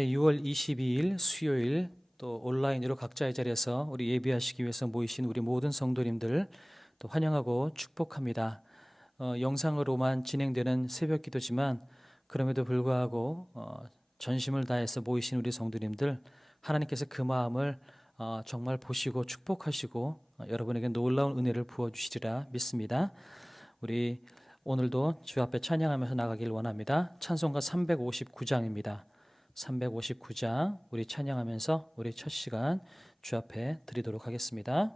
네, 6월 22일 수요일 또 온라인으로 각자의 자리에서 우리 예배하시기 위해서 모이신 우리 모든 성도님들 또 환영하고 축복합니다. 영상으로만 진행되는 새벽 기도지만 그럼에도 불구하고 전심을 다해서 모이신 우리 성도님들 하나님께서 그 마음을 정말 보시고 축복하시고 여러분에게 놀라운 은혜를 부어주시리라 믿습니다. 우리 오늘도 주 앞에 찬양하면서 나가길 원합니다. 찬송가 359장입니다. 359장 우리 찬양하면서 우리 첫 시간 주 앞에 드리도록 하겠습니다.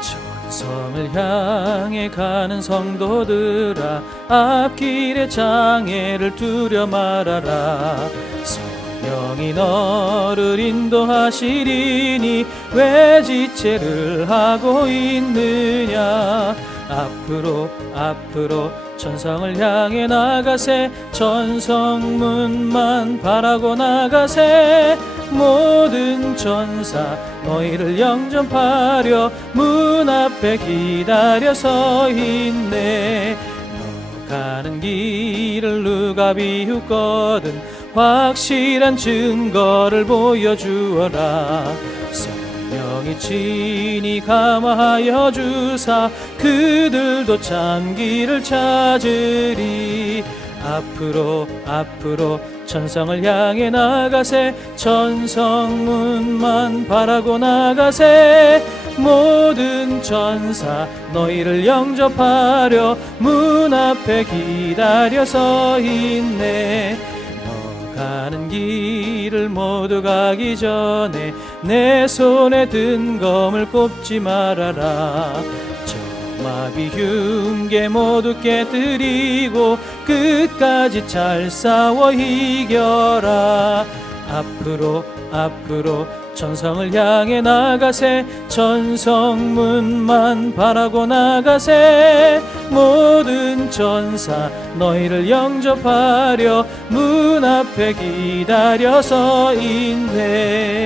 천성을 향해 가는 성도들아, 앞길에 장애를 두려 말아라. 성령이 너를 인도하시리니 왜 지체를 하고 있느냐. 앞으로 천성을 향해 나가세. 천성문만 바라고 나가세. 모든 천사 너희를 영접하려 문 앞에 기다려 서 있네. 너 가는 길을 누가 비웃거든 확실한 증거를 보여주어라. 성령이 친히 감화하여 주사 그들도 참 길을 찾으리. 앞으로 천성을 향해 나가세. 천성문만 바라고 나가세. 모든 천사 너희를 영접하려 문 앞에 기다려 서 있네. 너 가는 길을 모두 가기 전에 내 손에 든 검을 꼽지 말아라. 마비 흉계 모두 깨뜨리고 끝까지 잘 싸워 이겨라. 앞으로 천성을 향해 나가세. 천성문만 바라고 나가세. 모든 천사 너희를 영접하려 문 앞에 기다려 서 있네.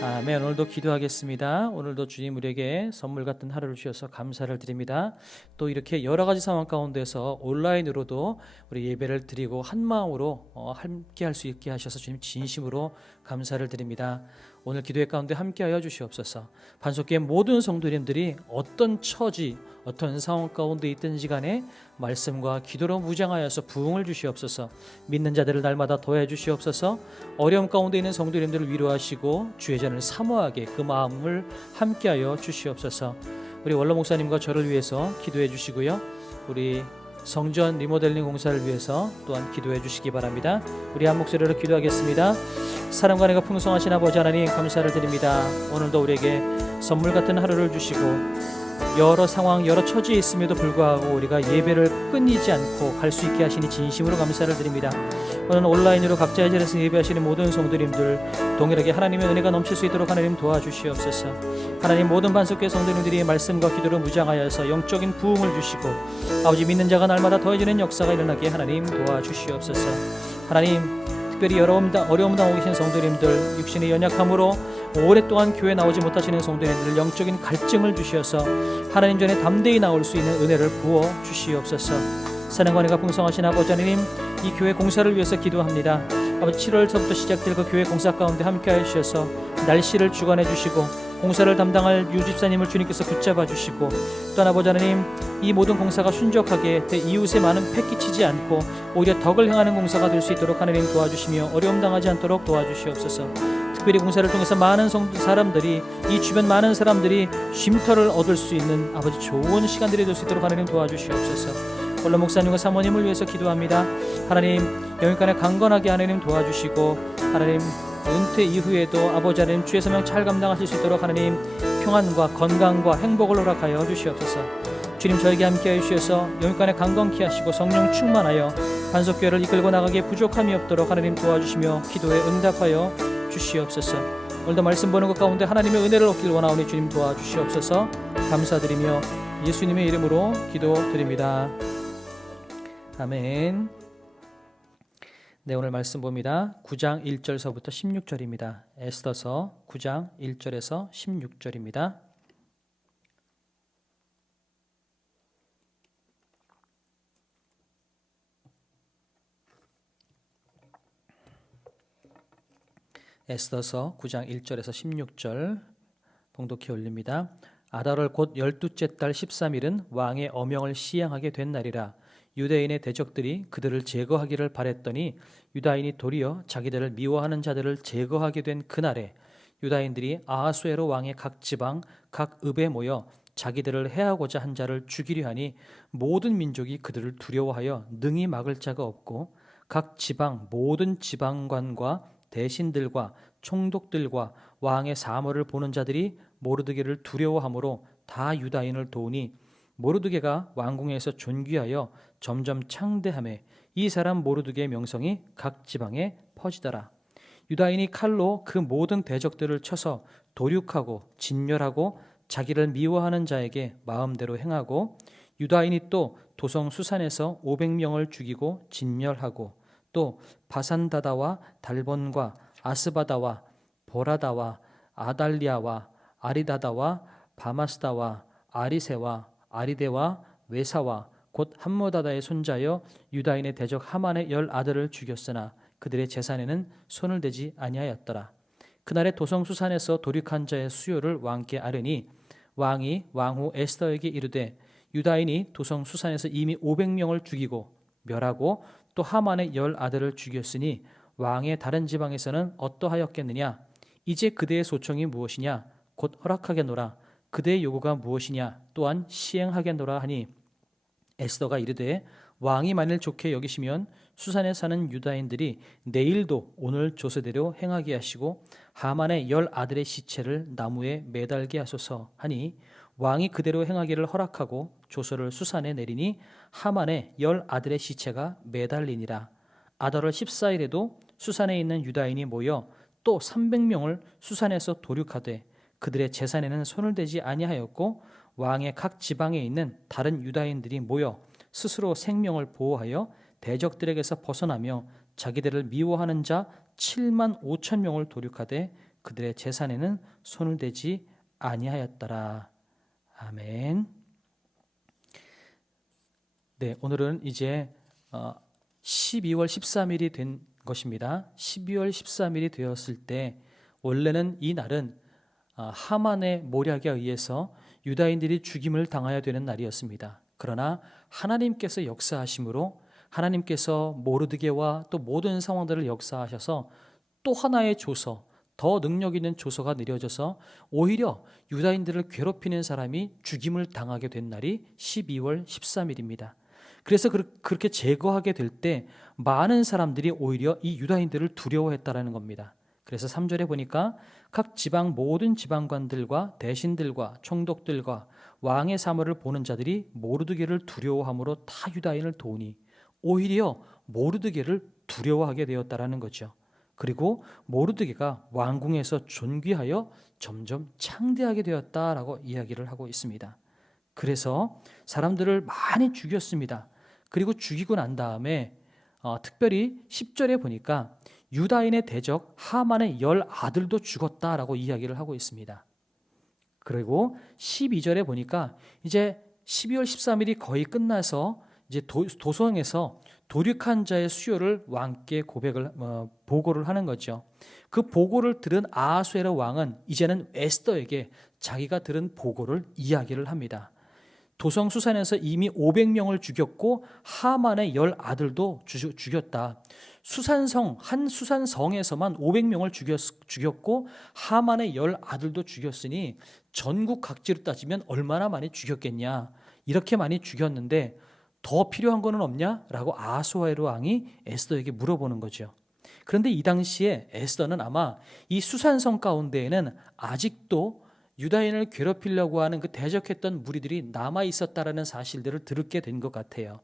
아멘. 오늘도 기도하겠습니다. 오늘도 주님 우리에게 선물 같은 하루를 주셔서 감사를 드립니다. 또 이렇게 여러 가지 상황 가운데서 온라인으로도 우리 예배를 드리고 한 마음으로 함께 할 수 있게 하셔서 주님 진심으로 감사를 드립니다. 오늘 기도회 가운데 함께하여 주시옵소서. 반석교회 모든 성도님들이 어떤 처지 어떤 상황 가운데 있든지 간에 말씀과 기도로 무장하여서 부흥을 주시옵소서. 믿는 자들을 날마다 더해 주시옵소서. 어려움 가운데 있는 성도님들을 위로하시고 주의 전을 사모하게 그 마음을 함께하여 주시옵소서. 우리 원로 목사님과 저를 위해서 기도해 주시고요. 우리 성전 리모델링 공사를 위해서 또한 기도해 주시기 바랍니다. 우리 한 목소리로 기도하겠습니다. 사랑과 은혜가 풍성하신 아버지 하나님 감사를 드립니다. 오늘도 우리에게 선물 같은 하루를 주시고 여러 상황 여러 처지에 있음에도 불구하고 우리가 예배를 끊이지 않고 갈 수 있게 하시니 진심으로 감사를 드립니다. 오늘 온라인으로 각자의 자리에서 예배하시는 모든 성도님들 동일하게 하나님의 은혜가 넘칠 수 있도록 하나님 도와주시옵소서. 하나님 모든 반석교회 성도님들이 말씀과 기도로 무장하여서 영적인 부흥을 주시고 아버지 믿는 자가 날마다 더해지는 역사가 일어나게 하나님 도와주시옵소서. 하나님 특별히 어려움 당하고 계신 성도님들 육신의 연약함으로 오랫동안 교회 나오지 못하시는 성도님들 영적인 갈증을 주시어서 하나님 전에 담대히 나올 수 있는 은혜를 부어 주시옵소서. 사랑과 은혜가 풍성하신 아버지 하나님 이 교회 공사를 위해서 기도합니다. 아버지 7월서부터 시작될 그 교회 공사 가운데 함께하여 주셔서 날씨를 주관해 주시고 공사를 담당할 유집사님을 주님께서 붙잡아 주시고 또한 아버지 하나님 이 모든 공사가 순적하게 이웃에 많은 폐 끼치지 않고 오히려 덕을 행하는 공사가 될 수 있도록 하나님 도와주시며 어려움 당하지 않도록 도와주시옵소서. 특별히 공사를 통해서 많은 사람들이 이 주변 많은 사람들이 쉼터를 얻을 수 있는 아버지 좋은 시간들이 될 수 있도록 하나님 도와주시옵소서. 원로 목사님과 사모님을 위해서 기도합니다. 하나님 영육간에 강건하게 하나님 도와주시고 하나님 은퇴 이후에도 아버지 하나님 주의 사명 잘 감당하실 수 있도록 하나님 평안과 건강과 행복을 허락하여 주시옵소서. 주님 저에게 함께하여 주셔서 영육간에 강건케 하시고 성령 충만하여 반석교회를 이끌고 나가기에 부족함이 없도록 하나님 도와주시며 기도에 응답하여 주시옵소서. 오늘도 말씀 보는 것 가운데 하나님의 은혜를 얻길 원하오니 주님 도와주시옵소서. 감사드리며 예수님의 이름으로 기도드립니다. 아멘. 네, 오늘 말씀 봅니다. 9장 1절서부터 16절입니다. 에스더서 9장 1절에서 16절입니다. 에스더서 9장 1절에서 16절 봉독해 올립니다. 아달월 곧 12째 달 13일은 왕의 어명을 시행하게 된 날이라. 유대인의 대적들이 그들을 제거하기를 바랬더니 유다인이 도리어 자기들을 미워하는 자들을 제거하게 된 그날에 유다인들이 아하수에로 왕의 각 지방 각 읍에 모여 자기들을 해하고자 한 자를 죽이려 하니 모든 민족이 그들을 두려워하여 능히 막을 자가 없고 각 지방 모든 지방관과 대신들과 총독들과 왕의 사모를 보는 자들이 모르드게를 두려워하므로 다 유다인을 도우니 모르드게가 왕궁에서 존귀하여 점점 창대하매 이 사람 모르드게의 명성이 각 지방에 퍼지더라. 유다인이 칼로 그 모든 대적들을 쳐서 도륙하고 진멸하고 자기를 미워하는 자에게 마음대로 행하고 유다인이 또 도성 수산에서 500명을 죽이고 진멸하고 또 바산다다와 달본과 아스바다와 보라다와 아달리아와 아리다다와 바마스다와 아리세와 아리데와 외사와 곧 함모다다의 손자여 유다인의 대적 하만의 10아들을 죽였으나 그들의 재산에는 손을 대지 아니하였더라. 그날에 도성 수산에서 도륙한 자의 수요를 왕께 아뢰니 왕이 왕후 에스더에게 이르되 유다인이 도성 수산에서 이미 500명을 죽이고 멸하고 또 하만의 10아들을 죽였으니 왕의 다른 지방에서는 어떠하였겠느냐? 이제 그대의 소청이 무엇이냐? 곧 허락하겠노라. 그대의 요구가 무엇이냐? 또한 시행하겠노라 하니 에스더가 이르되 왕이 만일 좋게 여기시면 수산에 사는 유다인들이 내일도 오늘 조서대로 행하게 하시고 하만의 10아들의 시체를 나무에 매달게 하소서 하니 왕이 그대로 행하기를 허락하고 조서를 수산에 내리니 하만의 10아들의 시체가 매달리니라. 아달월 14일에도 수산에 있는 유다인이 모여 또 300명을 수산에서 도륙하되 그들의 재산에는 손을 대지 아니하였고 왕의 각 지방에 있는 다른 유다인들이 모여 스스로 생명을 보호하여 대적들에게서 벗어나며 자기들을 미워하는 자 7만 5천 명을 도륙하되 그들의 재산에는 손을 대지 아니하였더라. 아멘. 네, 오늘은 이제 12월 13일이 된 것입니다. 12월 13일이 되었을 때 원래는 이 날은 하만의 모략에 의해서 유다인들이 죽임을 당해야 되는 날이었습니다. 그러나 하나님께서 역사하심으로 하나님께서 모르드게와 또 모든 상황들을 역사하셔서 또 하나의 조서, 더 능력 있는 조서가 내려져서 오히려 유다인들을 괴롭히는 사람이 죽임을 당하게 된 날이 12월 13일입니다. 그래서 그렇게 제거하게 될 때 많은 사람들이 오히려 이 유다인들을 두려워했다라는 겁니다. 그래서 3절에 보니까 각 지방 모든 지방관들과 대신들과 총독들과 왕의 사모를 보는 자들이 모르드게를 두려워함으로 다 유다인을 도우니 오히려 모르드게를 두려워하게 되었다라는 거죠. 그리고 모르드게가 왕궁에서 존귀하여 점점 창대하게 되었다라고 이야기를 하고 있습니다. 그래서 사람들을 많이 죽였습니다. 그리고 죽이고 난 다음에 특별히 10절에 보니까 유다인의 대적 하만의 10아들도 죽었다라고 이야기를 하고 있습니다. 그리고 12절에 보니까 이제 12월 13일이 거의 끝나서 이제 도성에서 도륙한 자의 수요를 왕께 보고를 하는 거죠. 그 보고를 들은 아하수에로 왕은 이제는 에스더에게 자기가 들은 보고를 이야기를 합니다. 도성 수산에서 이미 500명을 죽였고 하만의 10아들도 죽였다. 수산성 한 수산성에서만 500명을 죽였고 하만의 10아들도 죽였으니 전국 각지로 따지면 얼마나 많이 죽였겠냐. 이렇게 많이 죽였는데 더 필요한 거는 없냐? 라고 아하수에로 왕이 에스더에게 물어보는 거죠. 그런데 이 당시에 에스더는 아마 이 수산성 가운데에는 아직도 유다인을 괴롭히려고 하는 그 대적했던 무리들이 남아 있었다라는 사실들을 들게 된 것 같아요.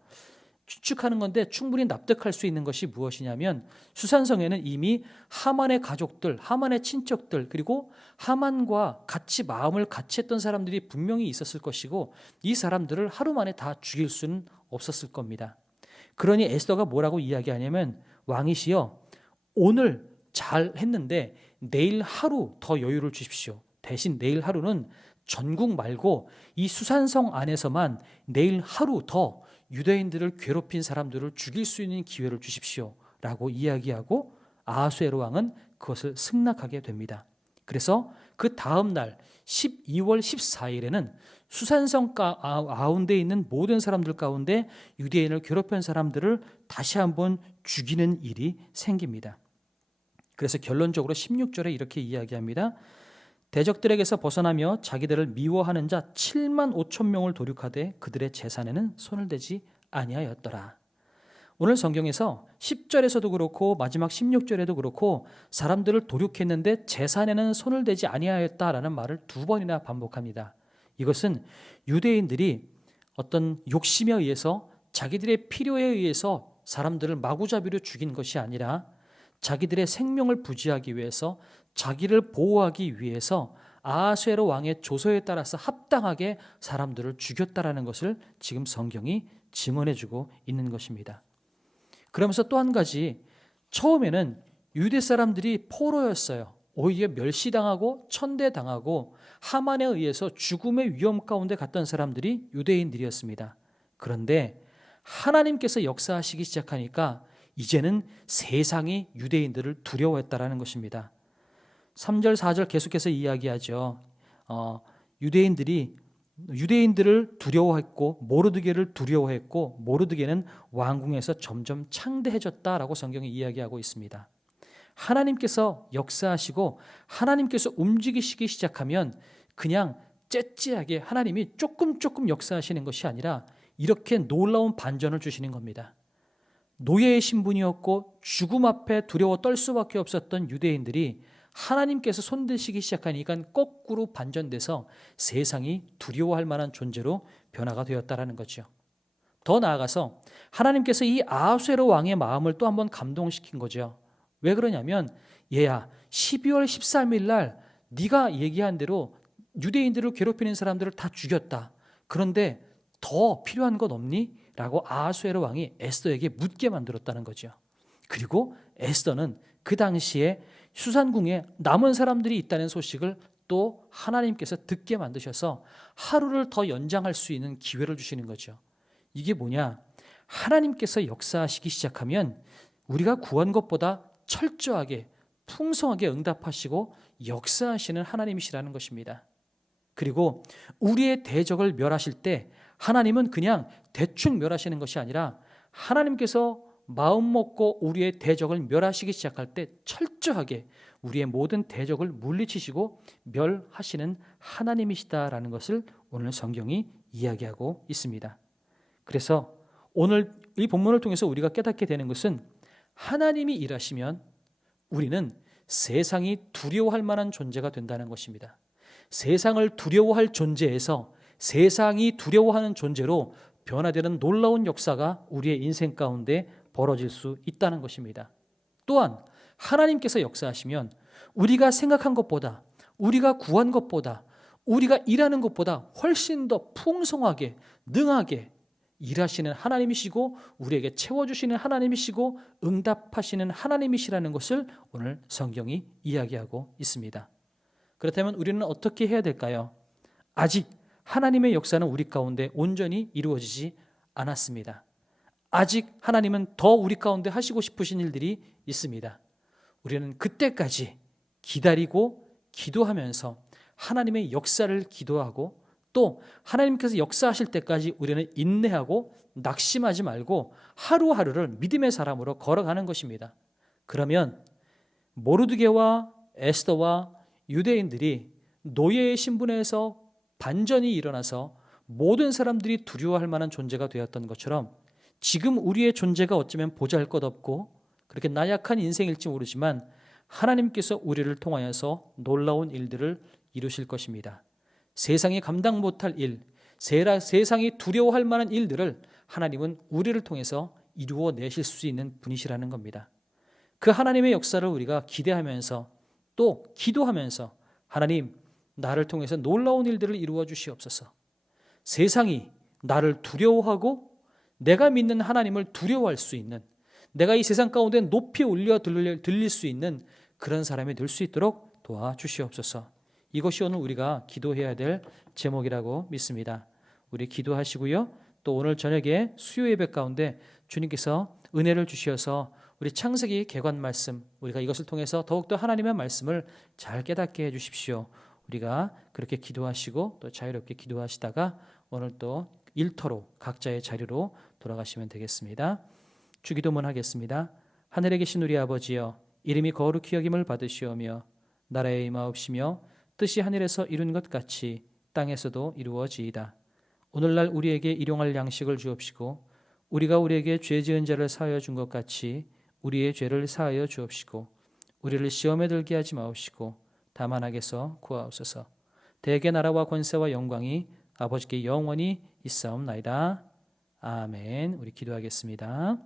추측하는 건데 충분히 납득할 수 있는 것이 무엇이냐면 수산성에는 이미 하만의 가족들, 하만의 친척들 그리고 하만과 같이 마음을 같이 했던 사람들이 분명히 있었을 것이고 이 사람들을 하루 만에 다 죽일 수는 없었을 겁니다. 그러니 에스더가 뭐라고 이야기하냐면 왕이시여 오늘 잘 했는데 내일 하루 더 여유를 주십시오. 대신 내일 하루는 전국 말고 이 수산성 안에서만 내일 하루 더 유대인들을 괴롭힌 사람들을 죽일 수 있는 기회를 주십시오 라고 이야기하고 아하수에로 왕은 그것을 승낙하게 됩니다. 그래서 그 다음 날 12월 14일에는 수산성 가운데 있는 모든 사람들 가운데 유대인을 괴롭힌 사람들을 다시 한번 죽이는 일이 생깁니다. 그래서 결론적으로 16절에 이렇게 이야기합니다. 대적들에게서 벗어나며 자기들을 미워하는 자 7만 5천 명을 도륙하되 그들의 재산에는 손을 대지 아니하였더라. 오늘 성경에서 10절에서도 그렇고 마지막 16절에도 그렇고 사람들을 도륙했는데 재산에는 손을 대지 아니하였다라는 말을 2번이나 반복합니다. 이것은 유대인들이 어떤 욕심에 의해서 자기들의 필요에 의해서 사람들을 마구잡이로 죽인 것이 아니라 자기들의 생명을 부지하기 위해서 자기를 보호하기 위해서 아하수에로 왕의 조서에 따라서 합당하게 사람들을 죽였다라는 것을 지금 성경이 증언해주고 있는 것입니다. 그러면서 또 한 가지, 처음에는 유대 사람들이 포로였어요. 오히려 멸시당하고 천대당하고 하만에 의해서 죽음의 위험 가운데 갔던 사람들이 유대인들이었습니다. 그런데 하나님께서 역사하시기 시작하니까 이제는 세상이 유대인들을 두려워했다라는 것입니다. 3절 4절 계속해서 이야기하죠. 유대인들을 두려워했고 모르드게를 두려워했고 모르드게는 왕궁에서 점점 창대해졌다라고 성경이 이야기하고 있습니다. 하나님께서 역사하시고 하나님께서 움직이시기 시작하면 그냥 째째하게 하나님이 조금 역사하시는 것이 아니라 이렇게 놀라운 반전을 주시는 겁니다. 노예의 신분이었고 죽음 앞에 두려워 떨 수밖에 없었던 유대인들이 하나님께서 손대시기 시작하니까 거꾸로 반전돼서 세상이 두려워할 만한 존재로 변화가 되었다라는 거죠. 더 나아가서 하나님께서 이 아하수에로 왕의 마음을 또 한번 감동시킨 거죠. 왜 그러냐면 얘야 12월 13일 날 네가 얘기한 대로 유대인들을 괴롭히는 사람들을 다 죽였다. 그런데 더 필요한 것 없니? 라고 아하수에로 왕이 에스더에게 묻게 만들었다는 거죠. 그리고 에스더는 그 당시에 수산궁에 남은 사람들이 있다는 소식을 또 하나님께서 듣게 만드셔서 하루를 더 연장할 수 있는 기회를 주시는 거죠. 이게 뭐냐? 하나님께서 역사하시기 시작하면 우리가 구한 것보다 철저하게 풍성하게 응답하시고 역사하시는 하나님이시라는 것입니다. 그리고 우리의 대적을 멸하실 때 하나님은 그냥 대충 멸하시는 것이 아니라 하나님께서 마음 먹고 우리의 대적을 멸하시기 시작할 때 철저하게 우리의 모든 대적을 물리치시고 멸하시는 하나님이시다라는 것을 오늘 성경이 이야기하고 있습니다. 그래서 오늘 이 본문을 통해서 우리가 깨닫게 되는 것은 하나님이 일하시면 우리는 세상이 두려워할 만한 존재가 된다는 것입니다. 세상을 두려워할 존재에서 세상이 두려워하는 존재로 변화되는 놀라운 역사가 우리의 인생 가운데 벌어질 수 있다는 것입니다. 또한 하나님께서 역사하시면 우리가 생각한 것보다, 우리가 구한 것보다, 우리가 일하는 것보다 훨씬 더 풍성하게, 능하게 일하시는 하나님이시고 우리에게 채워주시는 하나님이시고 응답하시는 하나님이시라는 것을 오늘 성경이 이야기하고 있습니다. 그렇다면 우리는 어떻게 해야 될까요? 아직 하나님의 역사는 우리 가운데 온전히 이루어지지 않았습니다. 아직 하나님은 더 우리 가운데 하시고 싶으신 일들이 있습니다. 우리는 그때까지 기다리고 기도하면서 하나님의 역사를 기도하고 또 하나님께서 역사하실 때까지 우리는 인내하고 낙심하지 말고 하루하루를 믿음의 사람으로 걸어가는 것입니다. 그러면 모르드게와 에스더와 유대인들이 노예의 신분에서 반전이 일어나서 모든 사람들이 두려워할 만한 존재가 되었던 것처럼 지금 우리의 존재가 어쩌면 보잘것없고 그렇게 나약한 인생일지 모르지만 하나님께서 우리를 통하여서 놀라운 일들을 이루실 것입니다. 세상이 감당 못할 일, 세상이 두려워할 만한 일들을 하나님은 우리를 통해서 이루어내실 수 있는 분이시라는 겁니다. 그 하나님의 역사를 우리가 기대하면서 또 기도하면서 하나님, 나를 통해서 놀라운 일들을 이루어 주시옵소서. 세상이 나를 두려워하고 내가 믿는 하나님을 두려워할 수 있는, 내가 이 세상 가운데 높이 올려 들릴 수 있는 그런 사람이 될 수 있도록 도와주시옵소서. 이것이 오늘 우리가 기도해야 될 제목이라고 믿습니다. 우리 기도하시고요. 또 오늘 저녁에 수요 예배 가운데 주님께서 은혜를 주셔서 우리 창세기 개관 말씀, 우리가 이것을 통해서 더욱더 하나님의 말씀을 잘 깨닫게 해주십시오. 우리가 그렇게 기도하시고 또 자유롭게 기도하시다가 오늘 또 일터로 각자의 자리로 돌아가시면 되겠습니다. 주기도문 하겠습니다. 하늘에 계신 우리 아버지여, 이름이 거룩히 여김을 받으시오며 나라의 임하옵시며 뜻이 하늘에서 이룬 것 같이 땅에서도 이루어지이다. 오늘날 우리에게 일용할 양식을 주옵시고 우리가 우리에게 죄 지은 자를 사하여 준 것 같이 우리의 죄를 사하여 주옵시고 우리를 시험에 들게 하지 마옵시고 다만 악에서 구하옵소서. 대개 나라와 권세와 영광이 아버지께 영원히 있사옵나이다. 아멘. 우리 기도하겠습니다.